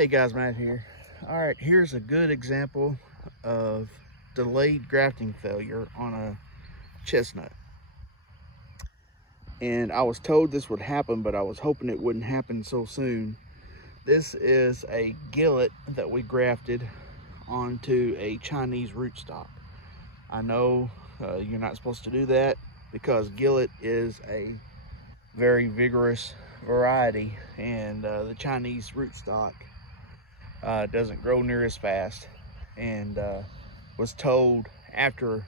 Hey guys, Matt here. All right, here's a good example of delayed grafting failure on a chestnut. And I was told this would happen, but I was hoping it wouldn't happen so soon. This is a gillet that we grafted onto a Chinese rootstock. I know you're not supposed to do that because gillet is a very vigorous variety, and the Chinese rootstock doesn't grow near as fast. And was told after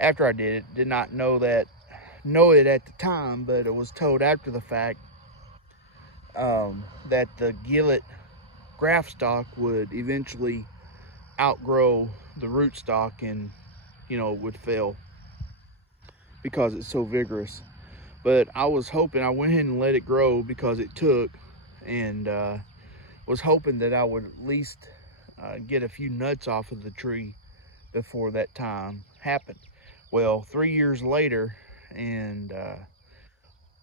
I did not know it at the time, but it was told after the fact that the gillet graft stock would eventually outgrow the rootstock and would fail because it's so vigorous. But I was hoping, I went ahead and let it grow because it took, and was hoping that I would at least get a few nuts off of the tree before that time happened. Well, 3 years later, and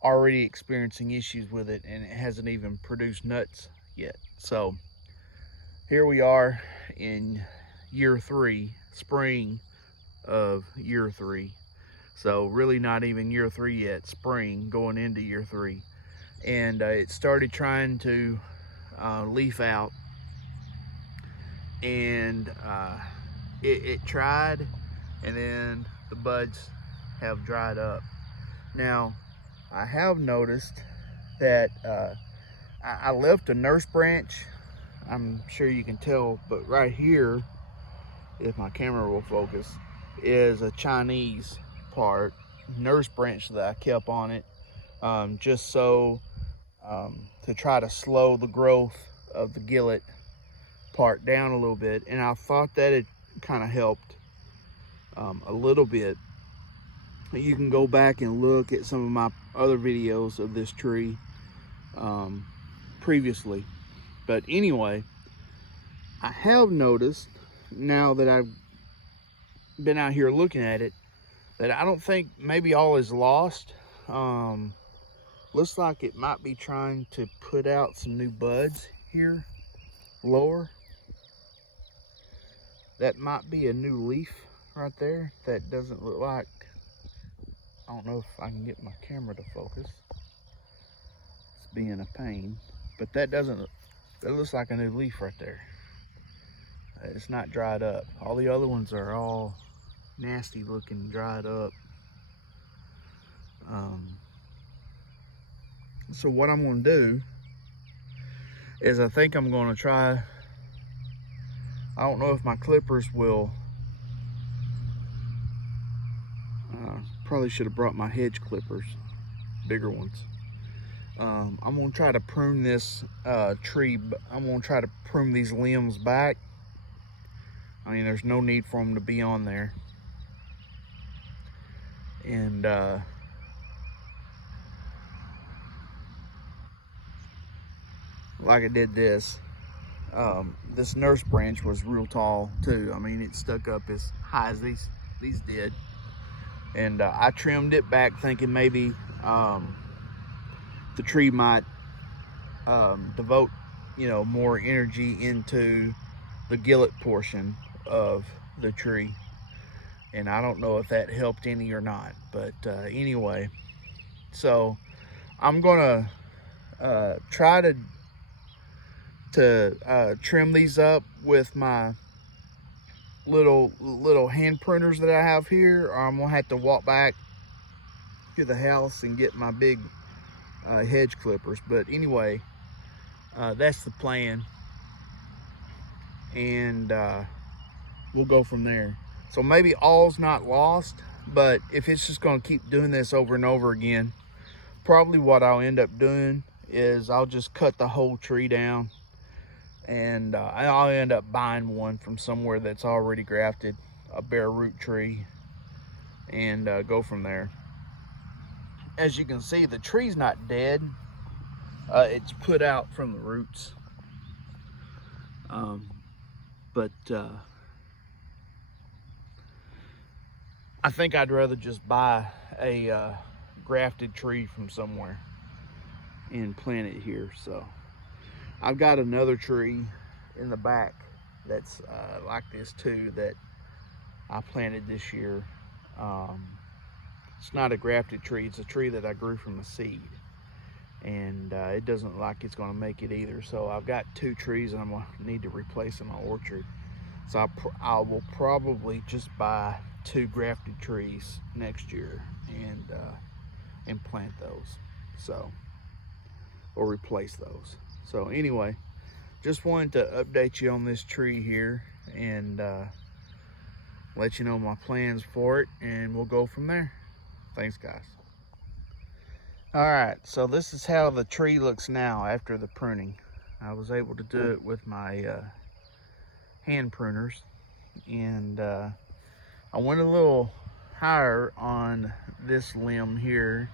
already experiencing issues with it, and it hasn't even produced nuts yet. So here we are in year 3, spring of year 3. So really not even year 3 yet, spring going into year 3. And it started trying to leaf out, and it tried, and then the buds have dried up. Now, I have noticed that I left a nurse branch. I'm sure you can tell, but right here, if my camera will focus, is a Chinese part, nurse branch that I kept on it, just so to try to slow the growth of the gillet part down a little bit. And I thought that it kind of helped a little bit. You can go back and look at some of my other videos of this tree previously. But anyway, I have noticed, now that I've been out here looking at it, that I don't think maybe all is lost. Looks like it might be trying to put out some new buds here lower. That might be a new leaf right there. That doesn't look like, I don't know if I can get my camera to focus. It's being a pain, but that looks like a new leaf right there. It's not dried up. All the other ones are all nasty looking, dried up. So what I'm going to do is, I think I'm going to try, I don't know if my clippers will, probably should have brought my hedge clippers, bigger ones. I'm going to try to prune this tree. I'm going to try to prune these limbs back. I mean, there's no need for them to be on there. And like I did this. This nurse branch was real tall too. I mean, it stuck up as high as these did. And I trimmed it back thinking maybe the tree might devote more energy into the gillet portion of the tree. And I don't know if that helped any or not, but anyway, so I'm gonna try to trim these up with my little hand pruners that I have here, or I'm gonna have to walk back to the house and get my big hedge clippers. But anyway, that's the plan, and we'll go from there. So maybe all's not lost, but if it's just gonna keep doing this over and over again, probably what I'll end up doing is I'll just cut the whole tree down, and I'll end up buying one from somewhere that's already grafted, a bare root tree, and go from there. As you can see, the tree's not dead. It's put out from the roots. But I think I'd rather just buy a grafted tree from somewhere and plant it here. So I've got another tree in the back that's like this too, that I planted this year. It's not a grafted tree, it's a tree that I grew from a seed. And it doesn't look like it's gonna make it either. So I've got 2 trees and I'm gonna need to replace in my orchard. So I will probably just buy 2 grafted trees next year and plant those. So, or replace those. So anyway, just wanted to update you on this tree here and let you know my plans for it, and we'll go from there. Thanks, guys. All right, so this is how the tree looks now after the pruning. I was able to do it with my hand pruners, and I went a little higher on this limb here,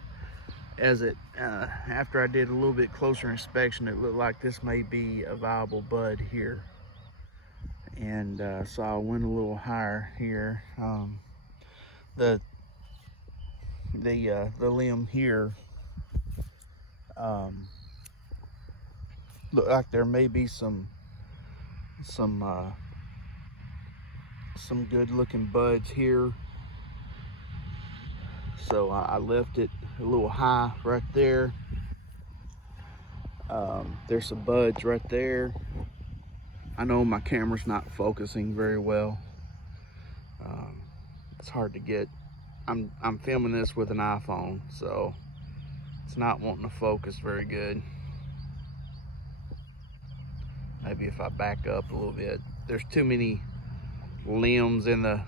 as it after I did a little bit closer inspection, it looked like this may be a viable bud here, and so I went a little higher here. The limb here look like there may be some good looking buds here, so I left it a little high right there. There's some buds right there. I know my camera's not focusing very well. It's hard to get. I'm filming this with an iPhone, so it's not wanting to focus very good. Maybe if I back up a little bit. There's too many limbs in the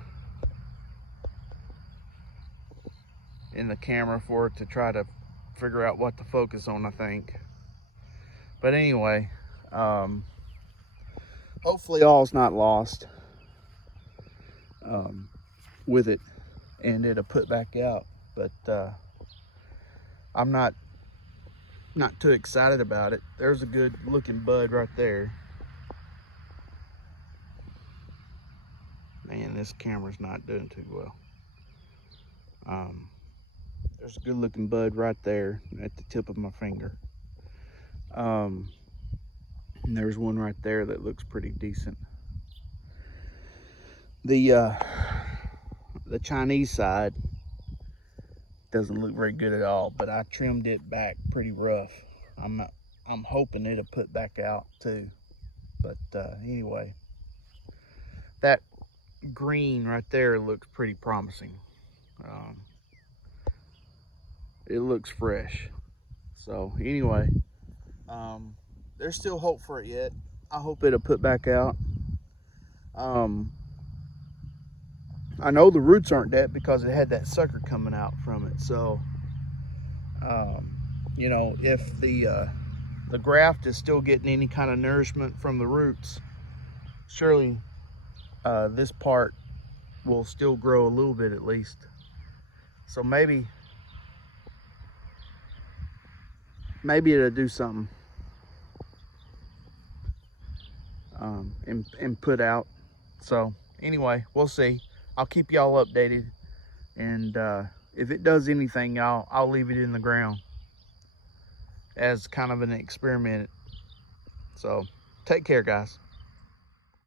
camera for it to try to figure out what to focus on, I think. But anyway, hopefully all's not lost with it, and it'll put back out. But I'm not too excited about it. There's a good looking bud right there. Man, this camera's not doing too well. There's a good looking bud right there at the tip of my finger. And there's one right there that looks pretty decent. The Chinese side doesn't look very good at all, but I trimmed it back pretty rough. I'm hoping it'll put back out too. But anyway, that green right there looks pretty promising. It looks fresh. So anyway, there's still hope for it yet. I hope it'll put back out. I know the roots aren't dead because it had that sucker coming out from it. So, you know, if the graft is still getting any kind of nourishment from the roots, surely this part will still grow a little bit at least. So maybe it'll do something and put out. So anyway, we'll see. I'll keep y'all updated, and if it does anything, I'll leave it in the ground as kind of an experiment. So take care, guys.